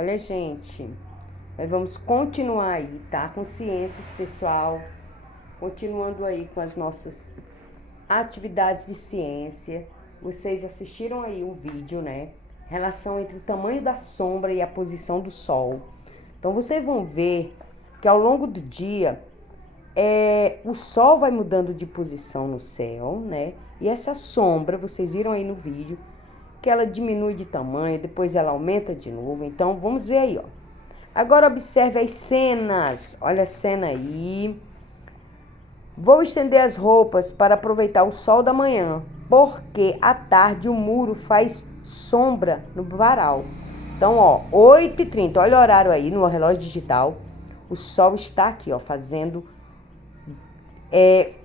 Olha, gente, nós vamos continuar aí, tá? Com ciências, pessoal. Continuando aí com as nossas atividades de ciência. Vocês assistiram aí o vídeo, né? Relação entre o tamanho da sombra e a posição do sol. Então, vocês vão ver que ao longo do dia, o sol vai mudando de posição no céu, né? E essa sombra, vocês viram aí no vídeo, que ela diminui de tamanho, depois ela aumenta de novo. Então, vamos ver aí, ó. Agora observe as cenas. Olha a cena aí. Vou estender as roupas para aproveitar o sol da manhã, porque à tarde o muro faz sombra no varal. Então, ó, 8h30, olha o horário aí no relógio digital. O sol está aqui, ó,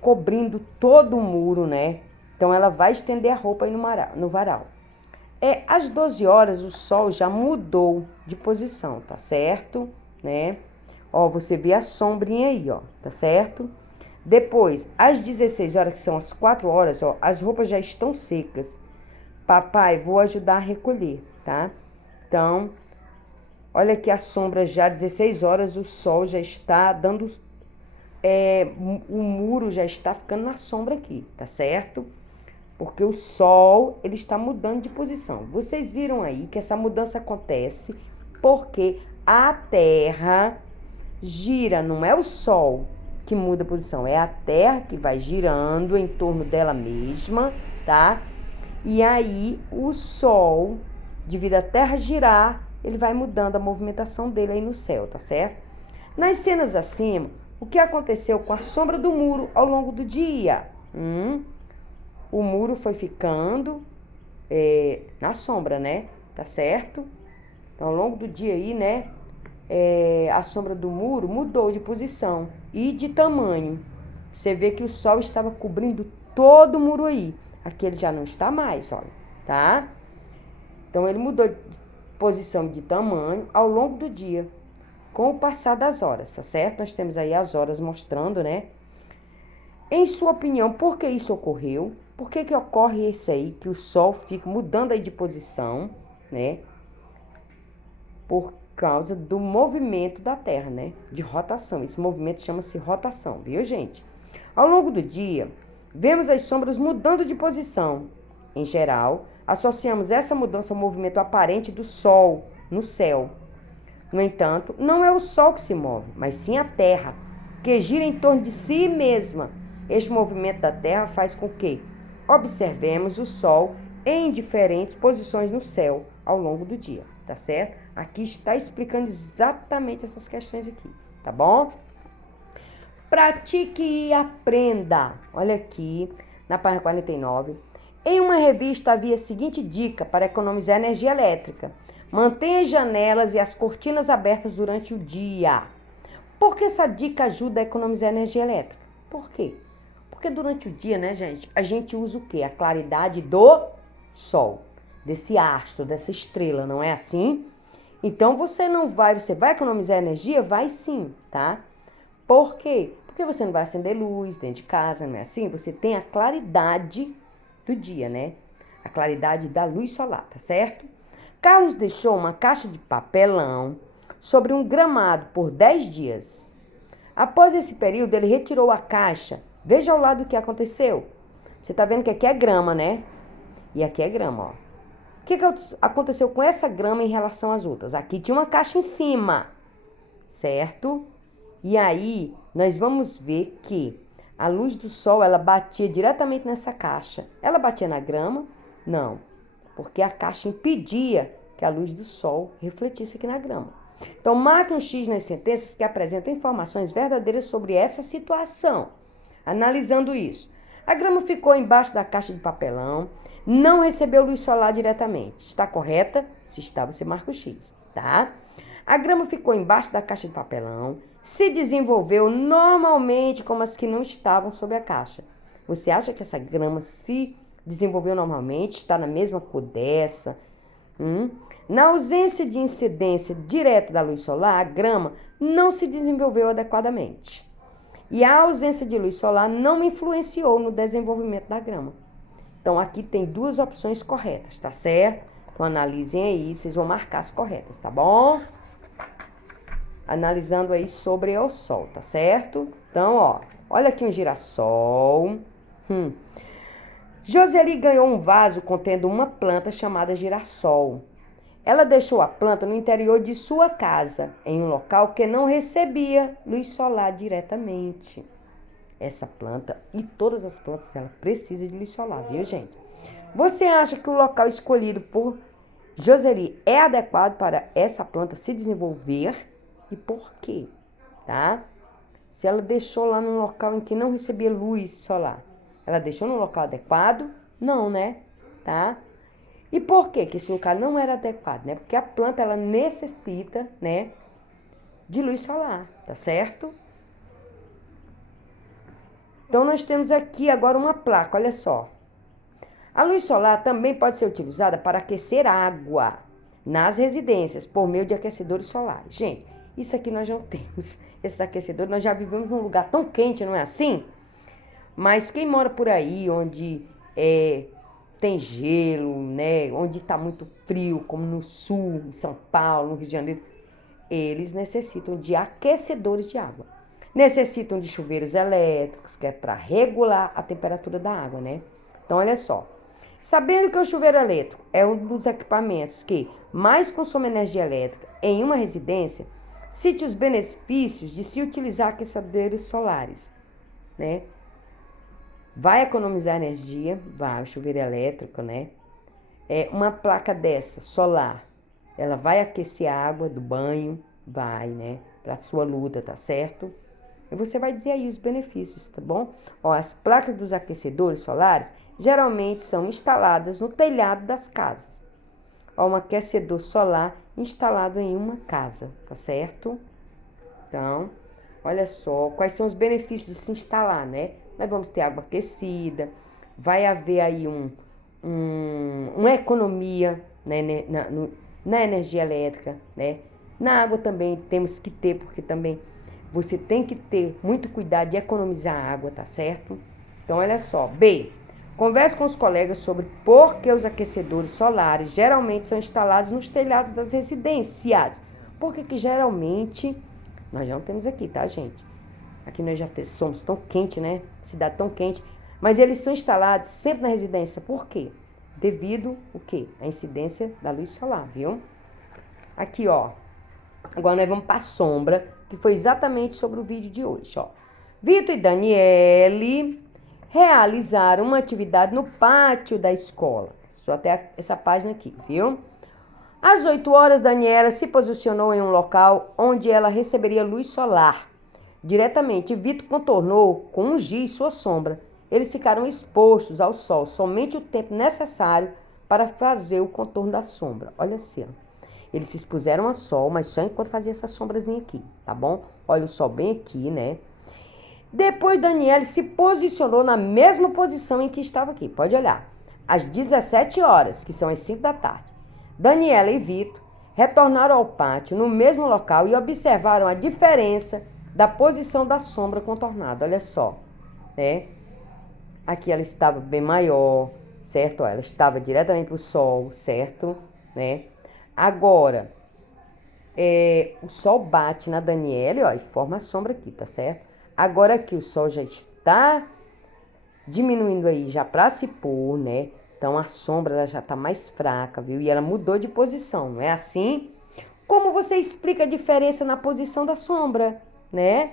cobrindo todo o muro, né? Então, ela vai estender a roupa aí no varal. Às 12 horas o sol já mudou de posição, tá certo? Né? Ó, você vê a sombrinha aí, ó, tá certo? Depois, às 16 horas, que são as 4 horas, ó, as roupas já estão secas. Papai, vou ajudar a recolher, tá? Então, olha aqui a sombra já, 16 horas, o sol já está dando... o muro já está ficando na sombra aqui, tá certo? Porque o sol, ele está mudando de posição. Vocês viram aí que essa mudança acontece porque a Terra gira, não é o sol que muda a posição, é a Terra que vai girando em torno dela mesma, tá? E aí o sol, devido à Terra girar, ele vai mudando a movimentação dele aí no céu, tá certo? Nas cenas acima, o que aconteceu com a sombra do muro ao longo do dia? O muro foi ficando na sombra, né? Tá certo? Então, ao longo do dia aí, né? A sombra do muro mudou de posição e de tamanho. Você vê que o sol estava cobrindo todo o muro aí. Aqui ele já não está mais, olha, tá? Então, ele mudou de posição de tamanho ao longo do dia, com o passar das horas, tá certo? Nós temos aí as horas mostrando, né? Em sua opinião, por que isso ocorreu? Por que ocorre isso aí, que o Sol fica mudando aí de posição, né? Por causa do movimento da Terra, né? De rotação. Esse movimento chama-se rotação, viu, gente? Ao longo do dia, vemos as sombras mudando de posição. Em geral, associamos essa mudança ao movimento aparente do Sol no céu. No entanto, não é o Sol que se move, mas sim a Terra, que gira em torno de si mesma. Este movimento da Terra faz com que observemos o Sol em diferentes posições no céu ao longo do dia, tá certo? Aqui está explicando exatamente essas questões aqui, tá bom? Pratique e aprenda. Olha aqui, na página 49. Em uma revista havia a seguinte dica para economizar energia elétrica. Mantenha as janelas e as cortinas abertas durante o dia. Por que essa dica ajuda a economizar energia elétrica? Por quê? Porque durante o dia, né, gente, a gente usa o quê? A claridade do sol, desse astro, dessa estrela, não é assim? Então, você vai economizar energia? Vai sim, tá? Por quê? Porque você não vai acender luz dentro de casa, não é assim? Você tem a claridade do dia, né? A claridade da luz solar, tá certo? Carlos deixou uma caixa de papelão sobre um gramado por 10 dias. Após esse período, ele retirou a caixa. Veja ao lado o que aconteceu. Você tá vendo que aqui é grama, né? E aqui é grama, ó. O que aconteceu com essa grama em relação às outras? Aqui tinha uma caixa em cima, certo? E aí, nós vamos ver que a luz do sol, ela batia diretamente nessa caixa. Ela batia na grama? Não, porque a caixa impedia que a luz do sol refletisse aqui na grama. Então, marque um X nas sentenças que apresentam informações verdadeiras sobre essa situação. Analisando isso, a grama ficou embaixo da caixa de papelão, não recebeu luz solar diretamente. Está correta? Se está, você marca o X, tá? A grama ficou embaixo da caixa de papelão, se desenvolveu normalmente como as que não estavam sob a caixa. Você acha que essa grama se desenvolveu normalmente? Está na mesma cor dessa? Na ausência de incidência direta da luz solar, a grama não se desenvolveu adequadamente. E a ausência de luz solar não influenciou no desenvolvimento da grama. Então, aqui tem duas opções corretas, tá certo? Então, analisem aí, vocês vão marcar as corretas, tá bom? Analisando aí sobre o sol, tá certo? Então, ó, olha aqui um girassol. Joseli ganhou um vaso contendo uma planta chamada girassol. Ela deixou a planta no interior de sua casa, em um local que não recebia luz solar diretamente. Essa planta e todas as plantas, ela precisa de luz solar, viu, gente? Você acha que o local escolhido por Joseli é adequado para essa planta se desenvolver? E por quê? Tá? Se ela deixou lá num local em que não recebia luz solar, ela deixou no local adequado? Não, né? Tá? E por quê que esse local não era adequado, né? Porque a planta, ela necessita, né, de luz solar, tá certo? Então, nós temos aqui agora uma placa, olha só. A luz solar também pode ser utilizada para aquecer água nas residências, por meio de aquecedores solares. Gente, isso aqui nós já temos. Esses aquecedores, nós já vivemos num lugar tão quente, não é assim? Mas quem mora por aí, onde tem gelo, né? Onde está muito frio, como no sul, em São Paulo, no Rio de Janeiro, eles necessitam de aquecedores de água. Necessitam de chuveiros elétricos, que é para regular a temperatura da água, né? Então, olha só. Sabendo que o chuveiro elétrico é um dos equipamentos que mais consome energia elétrica em uma residência, cite os benefícios de se utilizar aquecedores solares, né? Vai economizar energia, vai, o chuveiro elétrico, né? Uma placa dessa, solar, ela vai aquecer a água do banho, vai, né? Para sua luta, tá certo? E você vai dizer aí os benefícios, tá bom? Ó, as placas dos aquecedores solares geralmente são instaladas no telhado das casas. Ó, um aquecedor solar instalado em uma casa, tá certo? Então, olha só, quais são os benefícios de se instalar, né? Nós vamos ter água aquecida, vai haver aí uma economia, né, na energia elétrica, né? Na água também temos que ter, porque também você tem que ter muito cuidado de economizar água, tá certo? Então, olha só. B. Converse com os colegas sobre por que os aquecedores solares geralmente são instalados nos telhados das residências. Porque que geralmente, nós já não temos aqui, tá, gente? Aqui nós já somos tão quente, né? Cidade tão quente. Mas eles são instalados sempre na residência. Por quê? Devido o quê? A incidência da luz solar, viu? Aqui, ó. Agora nós vamos para a sombra, que foi exatamente sobre o vídeo de hoje, ó. Vitor e Daniele realizaram uma atividade no pátio da escola. Só até essa página aqui, viu? Às 8 horas, Daniela se posicionou em um local onde ela receberia luz solar diretamente. Vitor contornou com um giz sua sombra. Eles ficaram expostos ao sol somente o tempo necessário para fazer o contorno da sombra. Olha assim, eles se expuseram ao sol, mas só enquanto fazia essa sombrazinha aqui, tá bom? Olha o sol bem aqui, né? Depois, Daniele se posicionou na mesma posição em que estava aqui. Pode olhar. Às 17 horas, que são as 5 da tarde. Daniela e Vitor retornaram ao pátio no mesmo local e observaram a diferença da posição da sombra contornada. Olha só, né? Aqui ela estava bem maior, certo? Ó, ela estava diretamente para o sol, certo? Né? Agora, o sol bate na Daniele, ó, e forma a sombra aqui, tá certo? Agora aqui o sol já está diminuindo aí, já para se pôr, né? Então a sombra ela já está mais fraca, viu? E ela mudou de posição, não é assim? Como você explica a diferença na posição da sombra, né?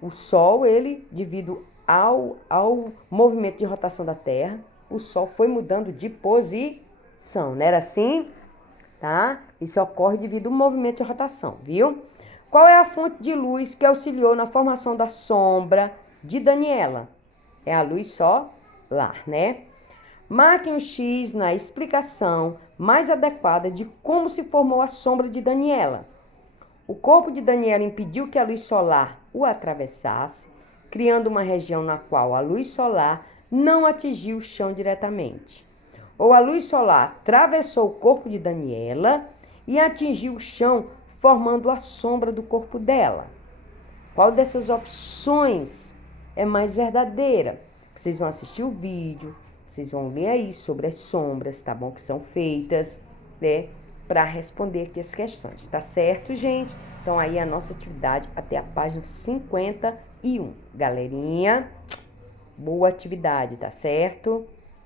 O sol, ele, devido ao movimento de rotação da Terra, o sol foi mudando de posição, não era assim? Tá? Isso ocorre devido ao movimento de rotação, viu? Qual é a fonte de luz que auxiliou na formação da sombra de Daniela? É a luz solar, né? Marque um X na explicação mais adequada de como se formou a sombra de Daniela. O corpo de Daniela impediu que a luz solar o atravessasse, criando uma região na qual a luz solar não atingiu o chão diretamente. Ou a luz solar atravessou o corpo de Daniela e atingiu o chão, formando a sombra do corpo dela. Qual dessas opções é mais verdadeira? Vocês vão assistir o vídeo, Vocês vão ler aí sobre as sombras, tá bom? Que são feitas, né? Para responder aqui as questões, tá certo, gente? Então, aí a nossa atividade até a página 51. Galerinha, boa atividade, tá certo?